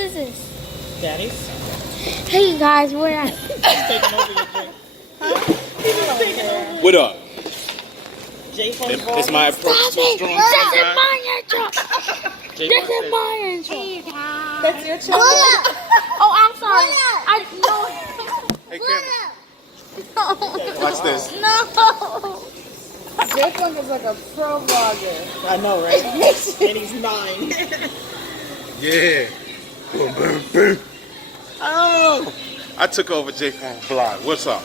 is this? Daddy's. Hey guys, we're at. Taking over your drink. What up? JFunk. Is my approach too strong? This is my intro. This is my intro. That's your channel. Oh, I'm sorry. I Hey, Kim. Watch this. no. JFunk is like a pro vlogger. I know, right? And he's 9. Yeah. Boom, boom, boom. Oh. I took over JFunk vlog. What's up?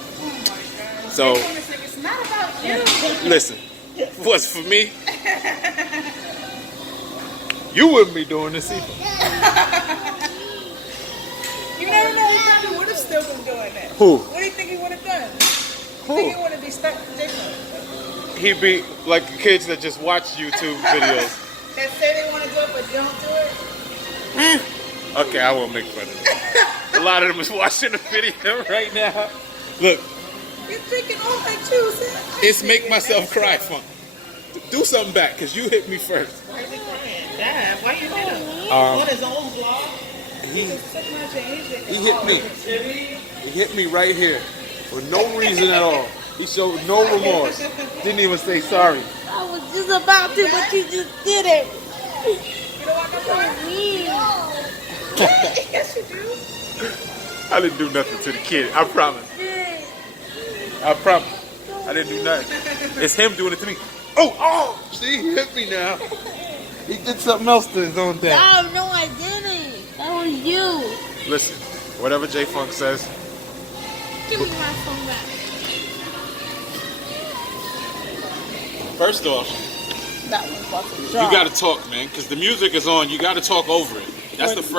So, It's not about you. listen. What's for me? You wouldn't be doing this either. You never know. He probably would have still been doing it. Who? What do you think he would have done? Who? You think he would have been stuck with JFunk? He'd be like the kids that just watch YouTube videos. That say they want to do it but don't do it? Okay, I won't make fun of them. A lot of them is watching the video right now. Look, You're drinking all that juice. it's make myself cry fun. Do something back, because you hit me first. Why is he crying? Dad, why you hit him? Um, On his own vlog? He just took my change. He hit me. He hit me right here for no reason at all. He showed no remorse. Didn't even say sorry. I was just about to, but you just did it. You don't want to cry? Yes, you do. I didn't do nothing to the kid. I promise. I promise. I didn't do nothing. It's him doing it to me. Oh, see, he hit me now. He did something else to his own thing. No, I didn't. That was you. Listen, whatever JFunk says. Give me my phone back. First off, That one's fucking you gotta talk, man, because the music is on. You gotta talk over it. That's the first.